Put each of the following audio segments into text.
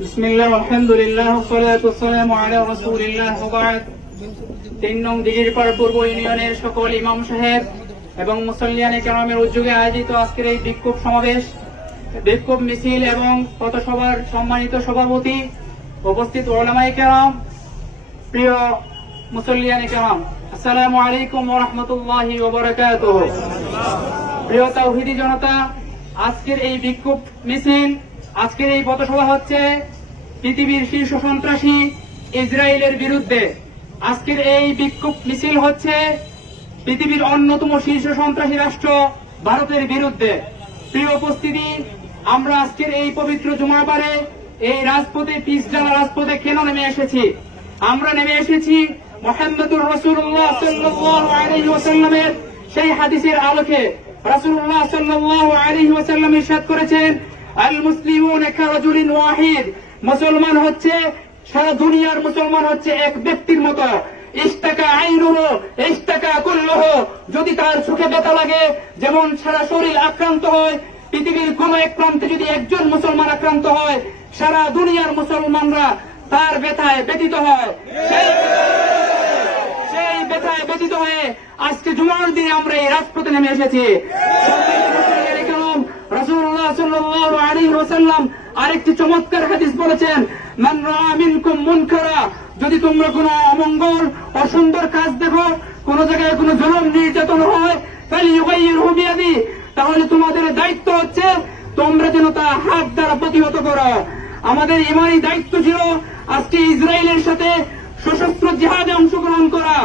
বিসমিল্লাহ আলহামদুলিল্লাহ ওয়াসসালাতু ওয়াসসালামু আলা রাসূলিল্লাহ ওয়া বা'দ। 3 নং দিঘিরপাড় পূর্ব ইউনিয়নের সকল ইমাম সাহেব এবং মুসল্লিয়ানে কেরামের উদ্যোগে আয়োজিত আজকের এই বিক্ষোভ সমাবেশ, বিক্ষোভ মিছিল এবং পথসভার সম্মানিত সভাপতি, উপস্থিত উলামায়ে কেরাম, প্রিয় মুসল্লিয়ানে কেরাম, আসসালামু আলাইকুম ওয়া রাহমাতুল্লাহি ওয়া বারাকাতুহু। প্রিয় তাওহীদি জনতা, আজকের এই বিক্ষোভ মিছিল, আজকের এই পথসভা হচ্ছে পৃথিবীর শীর্ষ সন্ত্রাসী ইসরায়েলের বিরুদ্ধে। আজকের এই বিক্ষোভ মিছিল হচ্ছে পৃথিবীর অন্যতম শীর্ষ সন্ত্রাসী রাষ্ট্র ভারতের বিরুদ্ধে। প্রিয় উপস্থিতি, আমরা আজকের এই পবিত্র জুমাবারে এই রাজপথে, পিসজালা রাজপথে কেন নেমে এসেছি? আমরা নেমে এসেছি মুহাম্মদুর রাসূলুল্লাহ সাল্লাল্লাহু আলাইহি ওয়াসাল্লামের সেই হাদিসের আলোকে। রাসূলুল্লাহ সাল্লাল্লাহু আলাইহি ওয়াসাল্লাম ইরশাদ করেছেন, আল মুসলিমুনা কারাজুলিন ওয়াহিদ, মুসলমান হচ্ছে, সারা দুনিয়ার মুসলমান হচ্ছে এক ব্যক্তির মতো। ইশতাকা আইনুহু ইশতাকা কুল্লুহু, যদি তার চোখে ব্যথা লাগে, যেমন সারা শরীর আক্রান্ত হয়, পৃথিবীর কোন এক প্রান্তে যদি একজন মুসলমান আক্রান্ত হয়, সারা দুনিয়ার মুসলমানরা তার ব্যথায় ব্যথিত হয়। সেই ব্যথায় ব্যথিত হয়ে আজকে জুমার দিনে আমরা এই রাজপথে নেমে এসেছি। রাসূলুল্লাহ সাল্লাল্লাহু আলাইহি ওয়াসাল্লাম আরেকটি চমৎকার হাদিস বলেছেন, মান রাআ মিনকুম মুনকারা, যদি তোমরা কোনো অমঙ্গল, অসুন্দর কাজ দেখো, কোন জায়গায় কোনো জুলুম নির্যাতন হয়, ফালিয়ুগাইয়িরহু বিয়াদি, তাহলে তোমাদের দায়িত্ব হচ্ছে তোমরা যেন তা হাত দ্বারা প্রতিহত করো। আমাদের ইমানি দায়িত্ব ছিল আজকে ইসরায়েলের সাথে সশস্ত্র জিহাদে অংশগ্রহণ করা।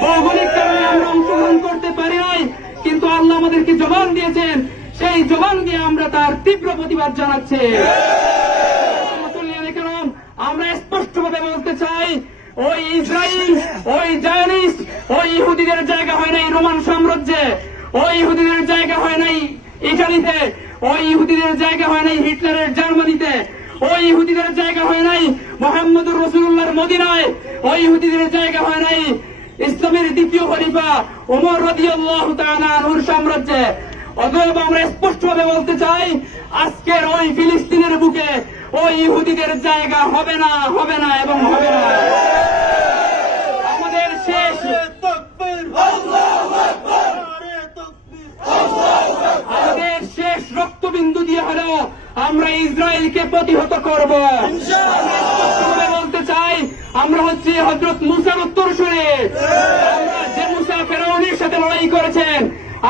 ভৌগোলিক কারণে আমরা অংশগ্রহণ করতে পারি নাই, কিন্তু আল্লাহ আমাদেরকে জবান দিয়েছেন, সেই জবান দিয়ে আমরা তার তীব্র প্রতিবাদ জানাচ্ছি। আমরা স্পষ্টভাবে বলতে চাই, ওই ইসরায়েল, ওই জায়নিস্ট, ওই ইহুদিদের জায়গা হয় নাই রোমান সাম্রাজ্যে, ওই ইহুদিদের জায়গা হয় নাই ইটালিতে, ওই ইহুদিদের জায়গা হয় নাই হিটলারের জার্মানিতে, ওই ইহুদিদের জায়গা হয় নাই মুহাম্মদুর রাসূলুল্লাহর মদিনায়, ওই ইহুদিদের জায়গা হয় নাই ইসলামের দ্বিতীয় খলিফা ওমর রাদিয়াল্লাহু তাআলা আনহুর সাম্রাজ্যে। অতএব আমরা স্পষ্টভাবে বলতে চাই, আজকের ওই ফিলিস্তিনের বুকে ওই ইহুদিদের জায়গা হবে না, হবে না এবং হবে না। আমাদের শেষ রক্তবিন্দু দিয়ে হলেও আমরা ইসরায়েলকে প্রতিহত করব। বলতে চাই, আমরা হচ্ছে হযরত মুসার উত্তরসূরি। যে মুসা ফেরাউনের সাথে লড়াই করেছেন,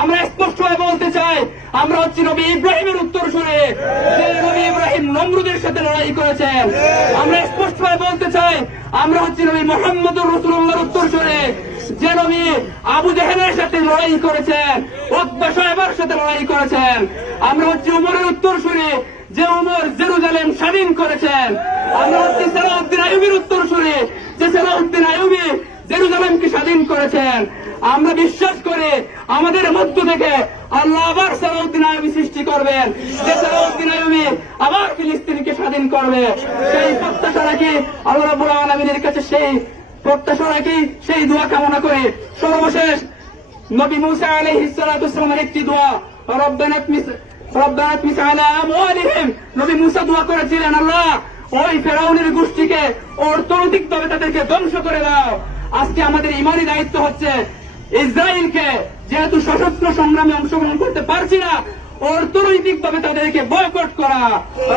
আমরা স্পষ্টভাবে বলতে চাই, আমরা হচ্ছে নবী ইব্রাহিমের উত্তরসূরি। যে নবী ইব্রাহিম নমরুদের সাথে লড়াই করেছেন। আমরা স্পষ্টভাবে বলতে চাই, আমরা হচ্ছে নবী মুহাম্মদুর রাসূলুল্লাহর উত্তরসূরি। যে নবী আবু জেহেলের সাথে লড়াই করেছেন, উতবা শায়বার সাথে লড়াই করেছেন। আমরা হচ্ছে উমরের উত্তরসূরি, যে উমর জেরুজালেম স্বাধীন করেছেন। আমরা হচ্ছে সালাউদ্দিন আইয়ুবীর উত্তরসূরি, যে সালাউদ্দিন আইয়ুবী জেরুজালেমকে স্বাধীন করেছেন। আমরা বিশ্বাস করি আমাদের মধ্য থেকে আল্লাহ আবার সালাউদ্দিন আইয়ুবী সৃষ্টি করবেন, যে সালাউদ্দিন আইয়ুবী আবার ফিলিস্তিনকে স্বাধীন করবে। সেই প্রত্যাশা রাখি আল্লাহ রাব্বুল আলামিনের কাছে, সেই প্রত্যাশা রাখি, সেই দোয়া কামনা করি। সর্বশেষ নবী মুসা আলাইহিস সালাতু ওয়াস সালামের একটি দোয়া, রব্বানা তমিস আলা আমওয়ালিহিম, নবী মুসা দোয়া করেছিলেন, আল্লাহ ওই ফেরাউনের গোষ্ঠীকে অর্থনৈতিকভাবে তাদেরকে ধ্বংস করে দাও। আজকে আমাদের ইমানি দায়িত্ব হচ্ছে ইসরায়েলকে, যেহেতু সশস্ত্র সংগ্রামে অংশগ্রহণ করতে পারছি না, অর্থনৈতিকভাবে তাদেরকে বয়কট করা।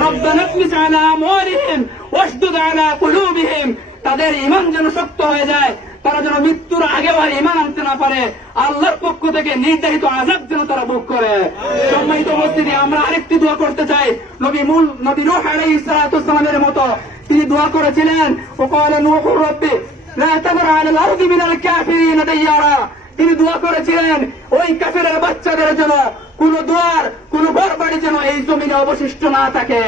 রব্বানা তমিস আলা আমওয়ালিহিম ওয়াশদুদ আলা কুলুবিহিম, তাদের ঈমান যেন শক্ত হয়ে যায়, তারা যেন মৃত্যুর আগেও আর ঈমান আনতে না পারে, আল্লাহর পক্ষ থেকে নির্ধারিত আযাব যেন তারা ভোগ করে। সম্মানিত উপস্থিতি, আমরা আরেকটি দোয়া করতে চাই, নবী নূহ আলাইহিস সালাতু ওয়াস সালামের মতো তিনি দোয়া করেছিলেন, ওয়াকালা নূহু রাব্বি লা তাযর আলাল আরদি মিনাল কাফিরিনা দাইয়ারা, তিনি দোয়া করেছিলেন ওই কাফেরের বাচ্চাদের জন্য কোন দুয়ার, কোন ঘর বাড়ি যেন এই জমিনে অবশিষ্ট না থাকে।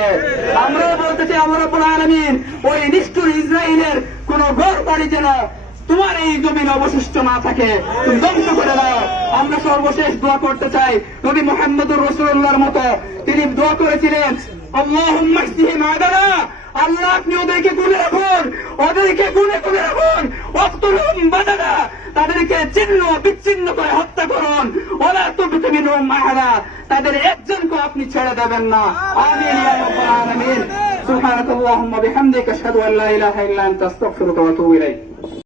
আমরা বলতে চাই, আল্লাহ রাব্বুল আলামিন ওই নিষ্ঠুর ইসরায়েলের কোন ঘর বাড়ি যেন তোমার এই জমিনে অবশিষ্ট না থাকে, তুমি ধ্বংস করে দাও। আমরা সর্বশেষ দোয়া করতে চাই, নবী মুহাম্মদুর রাসূলুল্লাহর মতো তিনি দোয়া করেছিলেন, আল্লাহুম্মা ইহসিহিম আদালা, আল্লাহ আপনি ওদেরকে গুণে রাখুন, ওদেরকে গুণে গুণে রাখুন, ওয়াকতুলহুম বাদাদা, তাদেরকে ছিন্ন বিচ্ছিন্ন করে হত্যা করুন, ওয়ালা তুবকি মিনহুম আহাদা, তাদের একজনকে আপনি ছেড়ে দেবেন না। আমিন ইয়া রাব্বাল আলামিন। সুবহানাকাল্লাহুম্মা বিহামদিকা আশহাদু আল্লা ইলাহা ইল্লা আনতা আস্তাগফিরুকা ওয়া আতুবু ইলাইক।